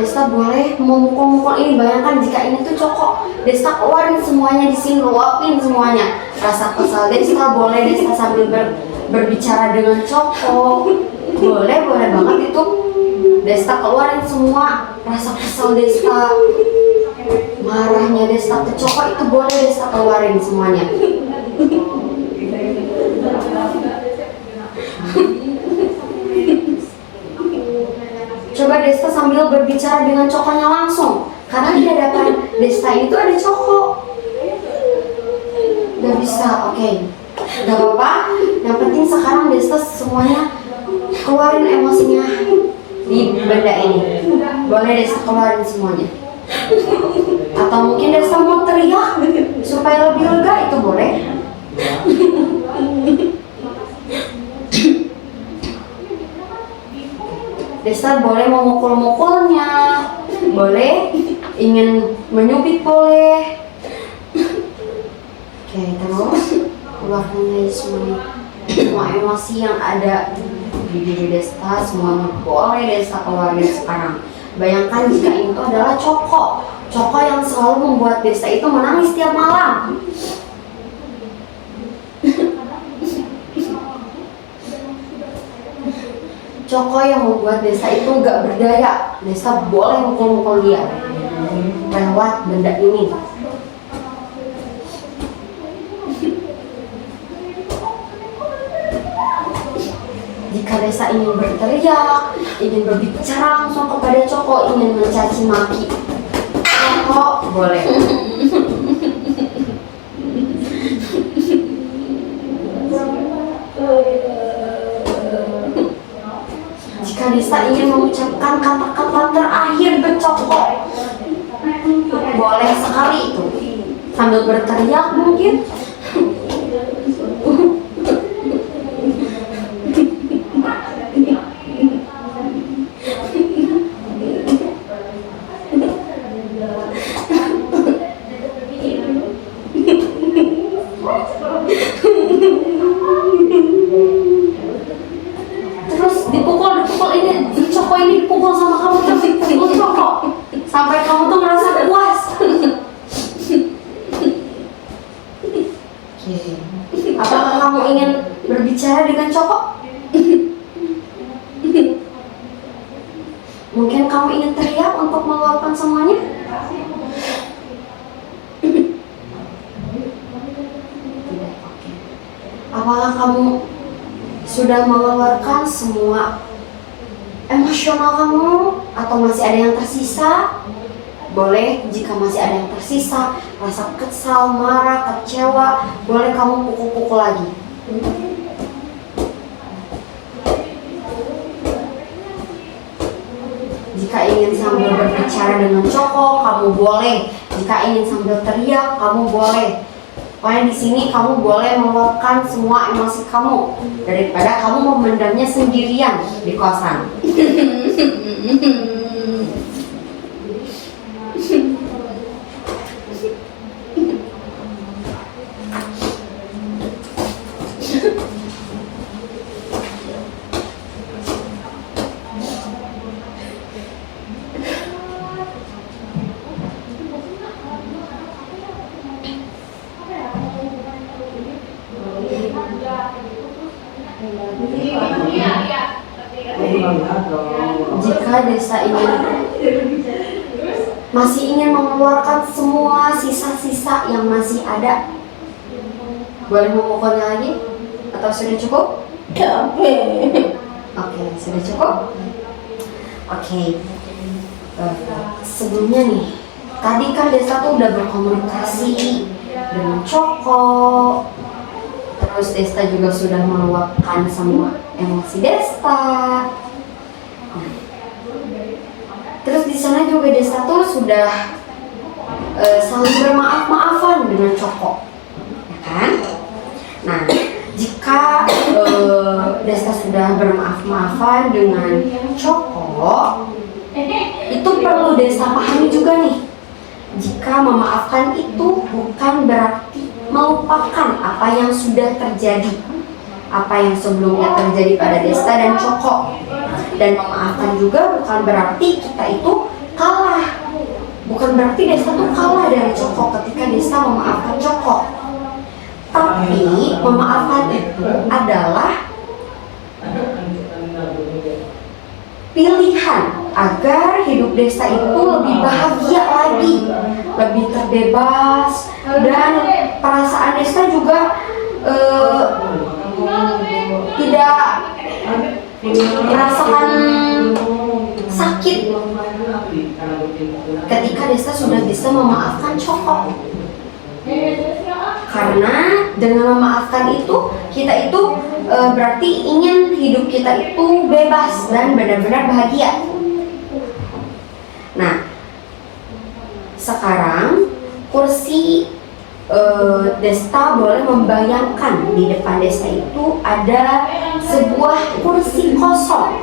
Desta boleh memukul-mukul ini. Bayangkan jika ini tuh Coko, Desta keluarin semuanya di sini, luapin semuanya. Rasa kesal Desta boleh Desta sambil berbicara dengan Coko. Boleh banget itu. Desta keluarin semua rasa kesal Desta, marahnya Desta ke Coko itu boleh Desta keluarin semuanya. Coba Desta sambil berbicara dengan Cokonya langsung, karena di hadapan Desta itu ada Coko. Gak bisa, oke. Gak apa-apa. Yang penting sekarang Desta semuanya keluarin emosinya di Boleh Desta keluarin semuanya. Atau mungkin Desta mau teriak supaya lebih lega, itu boleh. Desta boleh memukul-mukulnya, boleh ingin menyubit, boleh. Oke, terus keluarkan aja semua emosi yang ada di diri Desta, semuanya boleh Desta keluarin sekarang. Bayangkan jika itu adalah Coko yang selalu membuat Desta itu menangis tiap malam. Coko yang membuat Desta itu gak berdaya. Desta boleh mukul-mukul dia lewat benda ini. Jika Desta ingin berteriak, ingin berbicara langsung kepada Coko, ingin mencaci maki Coko, boleh. Jika Desta ingin mengucapkan kata-kata terakhir ke Coko, boleh sekali itu. Sambil berteriak mungkin. Ini dipukul sama kamu, terus dipukul Coko sampai kamu tuh merasa puas. Apakah kamu ingin berbicara dengan Coko? Mungkin kamu ingin teriak untuk meluapkan semuanya? Apakah kamu sudah mengeluarkan semua emosional kamu, atau masih ada yang tersisa? Boleh, jika masih ada yang tersisa, rasa kesal, marah, kecewa, boleh kamu pukul-pukul lagi. Jika ingin sambil berbicara dengan Coko, kamu boleh. Jika ingin sambil teriak, kamu boleh. Pokoknya di sini kamu boleh meluapkan semua emosi kamu daripada kamu memendamnya sendirian di kosan. Jika Desta masih ingin mengeluarkan semua sisa-sisa yang masih ada, boleh memukulnya lagi? Atau sudah cukup? Oke, sudah cukup? Oke. Sebelumnya nih, tadi kan Desta tuh udah berkomunikasi dengan Coko. Terus Desta juga sudah meluapkan semua emosi Desta. Terus di sana juga Desta tuh sudah saling bermaaf-maafan dengan Coko, ya kan? Nah, jika Desta sudah bermaaf-maafan dengan Coko, itu perlu Desta pahami juga nih. Jika memaafkan itu bukan berarti melupakan apa yang sudah terjadi, apa yang sebelumnya terjadi pada Desta dan Coko. Dan memaafkan juga bukan berarti kita itu kalah. Bukan berarti Desta tuh kalah dari Coko ketika Desta memaafkan Coko. Tapi memaafkan itu adalah pilihan agar hidup Desta itu lebih bahagia lagi, lebih terbebas, dan perasaan Desta juga tidak merasakan sakit ketika Desta sudah bisa memaafkan Coko. Karena dengan memaafkan itu, kita itu berarti ingin hidup kita itu bebas dan benar-benar bahagia. Nah, sekarang kursi Desta boleh membayangkan di depan Desta itu ada sebuah kursi kosong.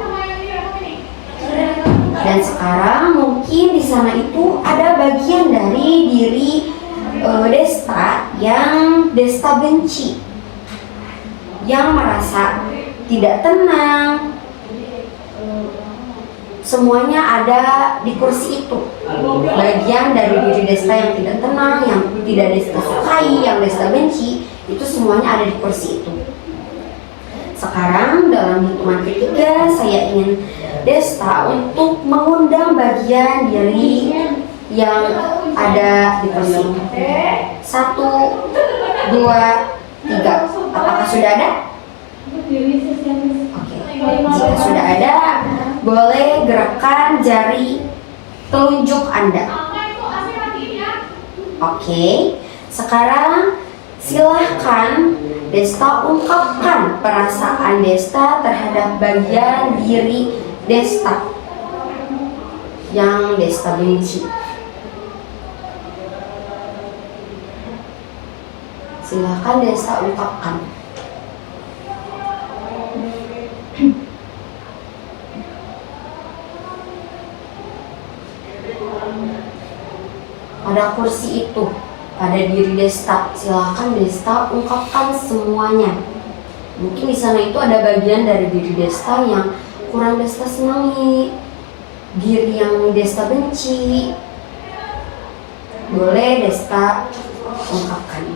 Dan sekarang mungkin di sana itu ada bagian dari diri Desta yang Desta benci, yang merasa tidak tenang. Semuanya ada di kursi itu. Bagian dari diri Desta yang tidak tenang, yang tidak Desta sukai, yang Desta benci, itu semuanya ada di kursi itu. Sekarang dalam hitungan ketiga, saya ingin Desta untuk mengundang bagian diri yang ada di kursi itu. 1, 2, 3. Apakah sudah ada? Oke. Jika sudah ada, boleh gerakkan jari telunjuk Anda. Oke. Sekarang silahkan Desta ungkapkan perasaan Desta terhadap bagian diri Desta yang Desta benci. Silahkan Desta ungkapkan. Pada kursi itu, pada diri Desta, silahkan Desta ungkapkan semuanya. Mungkin di sana itu ada bagian dari diri Desta yang kurang Desta senangi, diri yang Desta benci. Boleh Desta ungkapkan.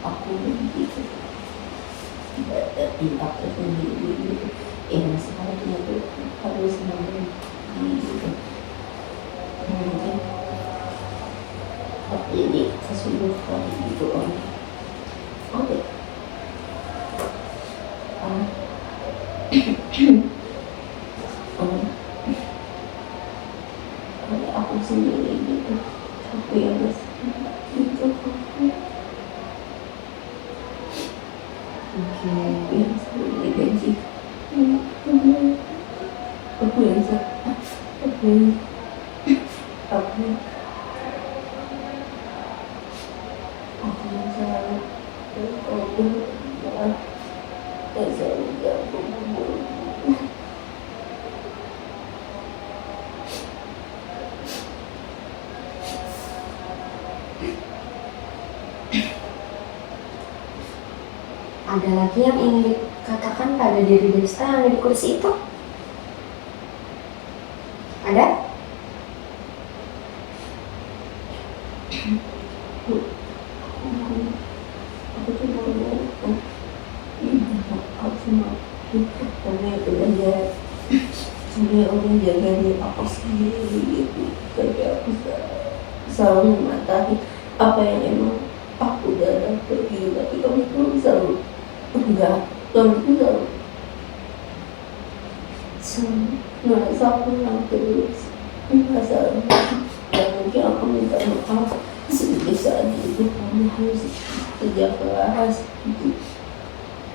Aku begitu tidak sendiri sekarang itu harus mungkin jadi kesulitan gitu oke aku sendiri gitu aku yang itu yang sendiri benci aku yang Ada lagi yang ingin dikatakan pada diri Desta yang ada di kursi itu? Ada? aku tuh mau aku semua karena belajar sebenarnya orang jaga diri aku sendiri gitu tapi aku selalu mematahi apa yang emang aku udah dapet gitu tapi kamu tuh selalu enggak kamu tuh selalu merasa pulang terus merasa dan mungkin aku minta maaf sedikit saat itu kamu harus kerja keras gitu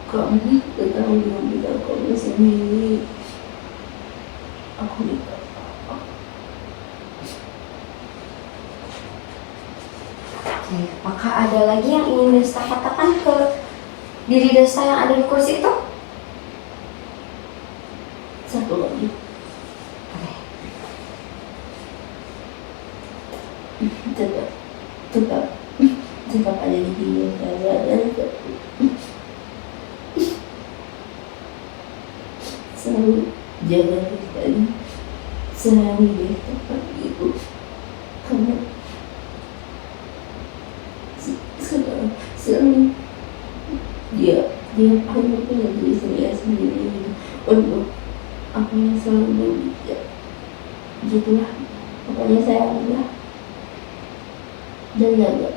kamu tentang dengan kamu sendiri aku minta maaf. Oke, apakah ada lagi yang ingin Desta katakan ke diri Desta yang ada di kursi itu? Satu lagi Oke. tetap ada di dunia saya dan selalu jaga diri selalu di tempat itu karena selalu dia hanya punya diri saya sendiri untuk apa yang selalu dia gitulah pokoknya saya udah dan jaga.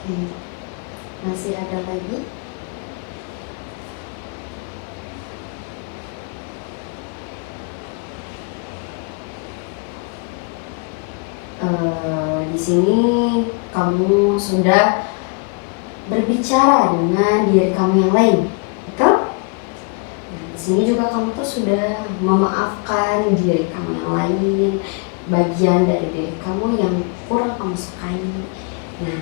Oke. Masih ada lagi? Di sini kamu sudah berbicara dengan diri kamu yang lain, betul? Di sini juga kamu tuh sudah memaafkan diri kamu yang lain, bagian dari diri kamu yang kurang kamu sukai. Nah,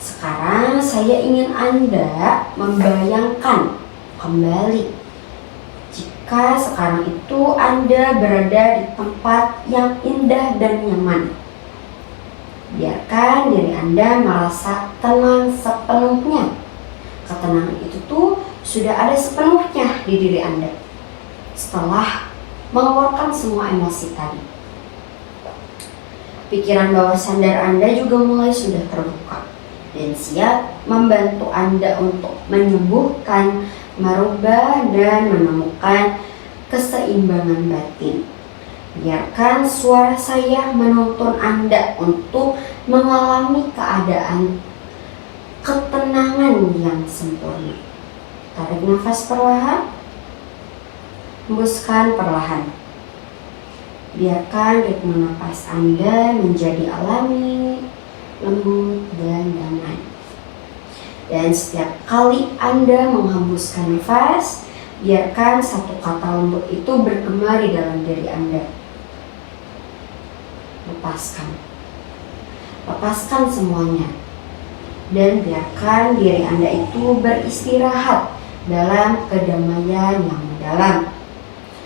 sekarang saya ingin Anda membayangkan kembali jika sekarang itu Anda berada di tempat yang indah dan nyaman. Biarkan diri Anda merasa tenang sepenuhnya. Ketenangan itu tuh sudah ada sepenuhnya di diri Anda setelah mengeluarkan semua emosi tadi. Pikiran bawah sadar Anda juga mulai sudah terbuka dan siap membantu Anda untuk menyembuhkan, merubah, dan menemukan keseimbangan batin. Biarkan suara saya menuntun Anda untuk mengalami keadaan ketenangan yang sempurna. Tarik nafas perlahan, hembuskan perlahan. Biarkan ritme nafas Anda menjadi alami, lembut, dan damai. Dan setiap kali Anda menghembuskan nafas, biarkan satu kata lembut itu bergema di dalam diri Anda. Lepaskan semuanya, dan biarkan diri Anda itu beristirahat dalam kedamaian yang mendalam.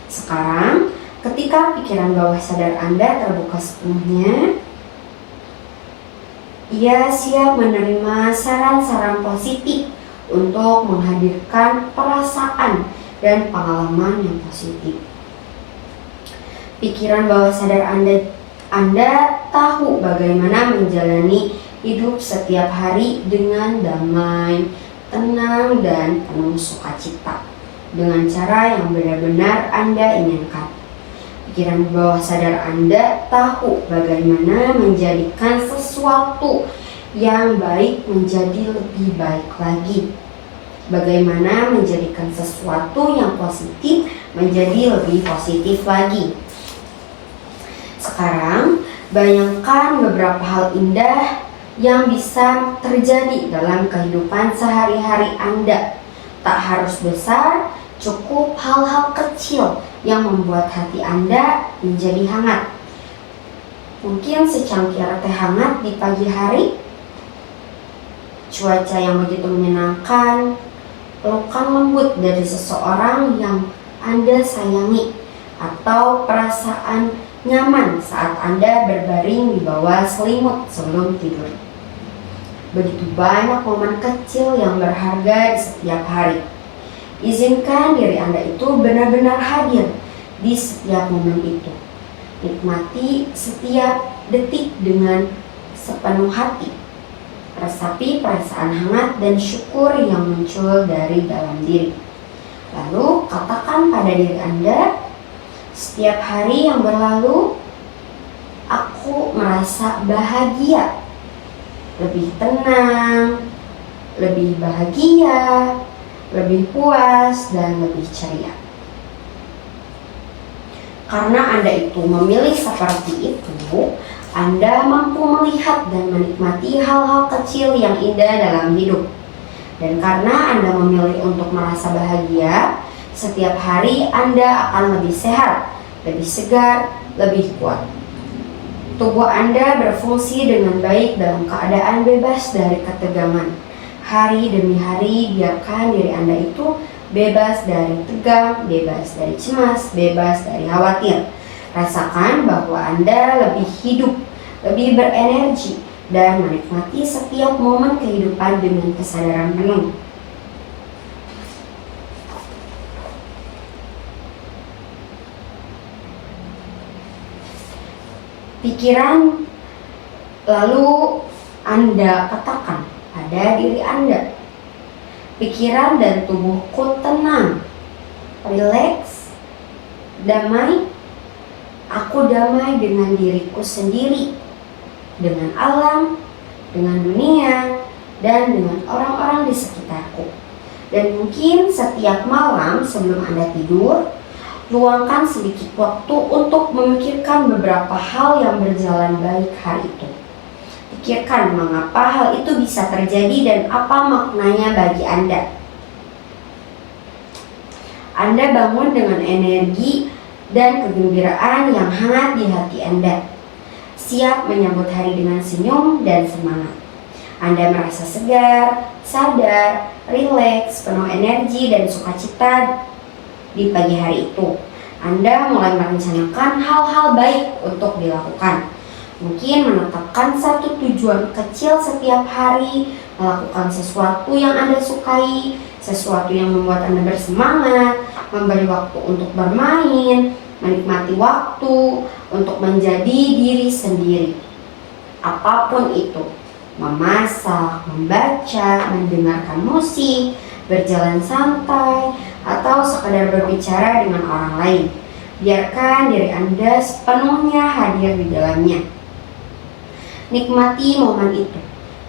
Sekarang, ketika pikiran bawah sadar Anda terbuka sepenuhnya, ia siap menerima saran-saran positif untuk menghadirkan perasaan dan pengalaman yang positif. Pikiran bawah sadar Anda tahu bagaimana menjalani hidup setiap hari dengan damai, tenang, dan penuh sukacita dengan cara yang benar-benar Anda inginkan. Pikiran bawah sadar Anda tahu bagaimana menjadikan sesuatu yang baik menjadi lebih baik lagi. Bagaimana menjadikan sesuatu yang positif menjadi lebih positif lagi. Sekarang, bayangkan beberapa hal indah yang bisa terjadi dalam kehidupan sehari-hari Anda. Tak harus besar, cukup hal-hal kecil yang membuat hati Anda menjadi hangat. Mungkin secangkir teh hangat di pagi hari, cuaca yang begitu menyenangkan, pelukan lembut dari seseorang yang Anda sayangi, atau perasaan nyaman saat Anda berbaring di bawah selimut sebelum tidur. Begitu banyak momen kecil yang berharga di setiap hari. Izinkan diri Anda itu benar-benar hadir di setiap momen itu. Nikmati setiap detik dengan sepenuh hati. Resapi perasaan hangat dan syukur yang muncul dari dalam diri. Lalu katakan pada diri Anda, setiap hari yang berlalu, aku merasa bahagia, lebih tenang, lebih bahagia, lebih puas, dan lebih ceria. Karena Anda itu memilih seperti itu, Anda mampu melihat dan menikmati hal-hal kecil yang indah dalam hidup. Dan karena Anda memilih untuk merasa bahagia, setiap hari Anda akan lebih sehat, lebih segar, lebih kuat. Tubuh Anda berfungsi dengan baik dalam keadaan bebas dari ketegangan. Hari demi hari, biarkan diri Anda itu bebas dari tegang, bebas dari cemas, bebas dari khawatir. Rasakan bahwa Anda lebih hidup, lebih berenergi, dan menikmati setiap momen kehidupan dengan kesadaran penuh. Pikiran lalu Anda katakan pada diri Anda, pikiran dan tubuhku tenang, rileks, damai. Aku damai dengan diriku sendiri, dengan alam, dengan dunia, dan dengan orang-orang di sekitarku. Dan mungkin setiap malam sebelum Anda tidur, luangkan sedikit waktu untuk memikirkan beberapa hal yang berjalan baik hari itu. Pikirkan mengapa hal itu bisa terjadi dan apa maknanya bagi Anda. Anda bangun dengan energi dan kegembiraan yang hangat di hati Anda, siap menyambut hari dengan senyum dan semangat. Anda merasa segar, sadar, rileks, penuh energi dan sukacita di pagi hari itu. Anda mulai merencanakan hal-hal baik untuk dilakukan. Mungkin menetapkan satu tujuan kecil setiap hari, melakukan sesuatu yang Anda sukai, sesuatu yang membuat Anda bersemangat, memberi waktu untuk bermain, menikmati waktu untuk menjadi diri sendiri. Apapun itu, memasak, membaca, mendengarkan musik, berjalan santai, atau sekadar berbicara dengan orang lain. Biarkan diri Anda sepenuhnya hadir di dalamnya. Nikmati momen itu.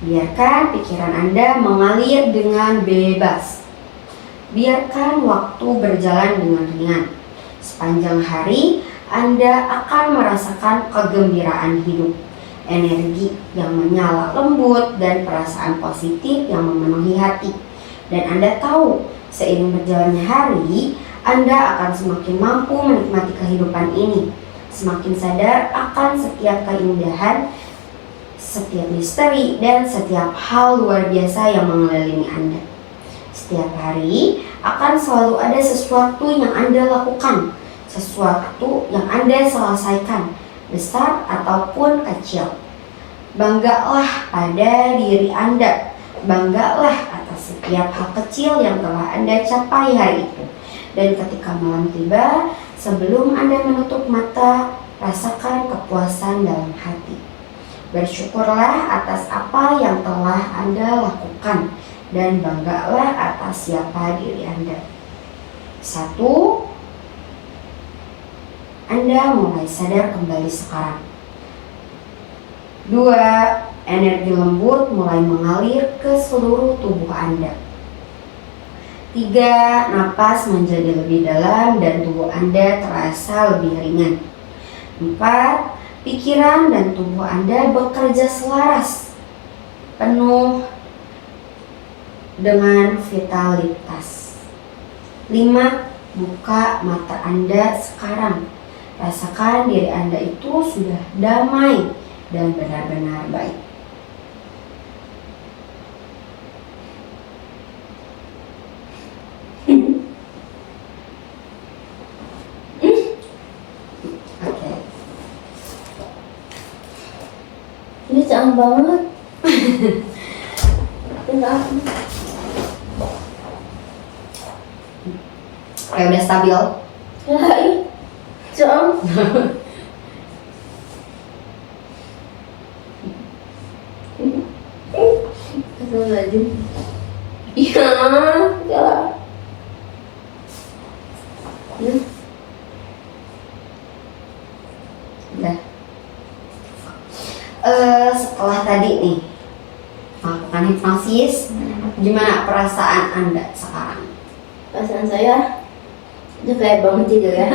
Biarkan pikiran Anda mengalir dengan bebas. Biarkan waktu berjalan dengan ringan. Sepanjang hari, Anda akan merasakan kegembiraan hidup, energi yang menyala lembut, dan perasaan positif yang memenuhi hati. Dan Anda tahu, seiring berjalannya hari, Anda akan semakin mampu menikmati kehidupan ini, semakin sadar akan setiap keindahan, setiap misteri, dan setiap hal luar biasa yang mengelilingi Anda. Setiap hari akan selalu ada sesuatu yang Anda lakukan, sesuatu yang Anda selesaikan, besar ataupun kecil. Banggalah pada diri Anda. Banggalah atas setiap hal kecil yang telah Anda capai hari itu. Dan ketika malam tiba, sebelum Anda menutup mata, rasakan kepuasan dalam hati. Bersyukurlah atas apa yang telah Anda lakukan dan banggalah atas siapa diri Anda. 1. Anda mulai sadar kembali sekarang. 2. Energi lembut mulai mengalir ke seluruh tubuh Anda. 3. Napas menjadi lebih dalam dan tubuh Anda terasa lebih ringan. 4. Pikiran dan tubuh Anda bekerja selaras, penuh dengan vitalitas. 5. Buka mata Anda sekarang. Rasakan diri Anda itu sudah damai dan benar-benar baik. Ini canggih banget. Enggak. Kayak udah stabil. Hai. Cong. Astagfirullahaladzim. Iya, enggak. Udah. Setelah tadi nih melakukan hipnosis, gimana perasaan Anda sekarang? Perasaan saya udah kayak bangun tidur ya.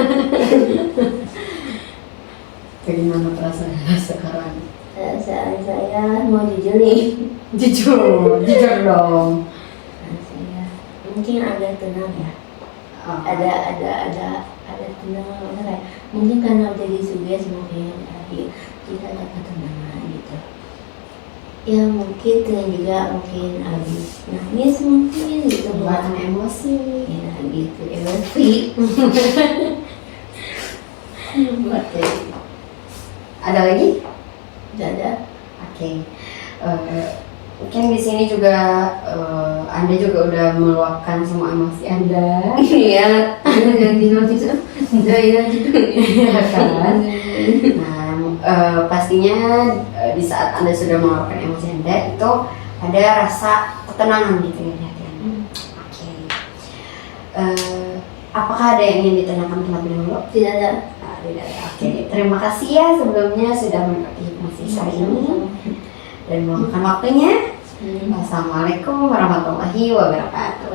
Bagaimana perasaan Anda sekarang? Perasaan saya mau jujur nih. Jujur dong. Perasaan saya mungkin agak tenang ya. Ada tenang, kayak mungkin karena udah disuges mungkin akhir kita ada ketenangan gitu. Ya mungkin dan juga mungkin habis nangis mungkin gitu, Buatan emosi. ya gitu, emosi. Ada lagi? Udah ada. Oke. Mungkin di sini juga Anda juga udah meluapkan semua emosi Anda. Iya, ganti notis. Iya gitu. Ya kan? Nah, pastinya di saat Anda sudah meluapkan emosi Anda itu ada rasa ketenangan gitu ya di hati Anda. Oke. Apakah ada yang ingin ditanyakan terlebih dahulu? Tidak ada. Tidak ada. Oke. Terima kasih ya sebelumnya sudah mengikuti hipnosis hari ini dan meluangkan waktunya. Wassalamualaikum warahmatullahi wabarakatuh.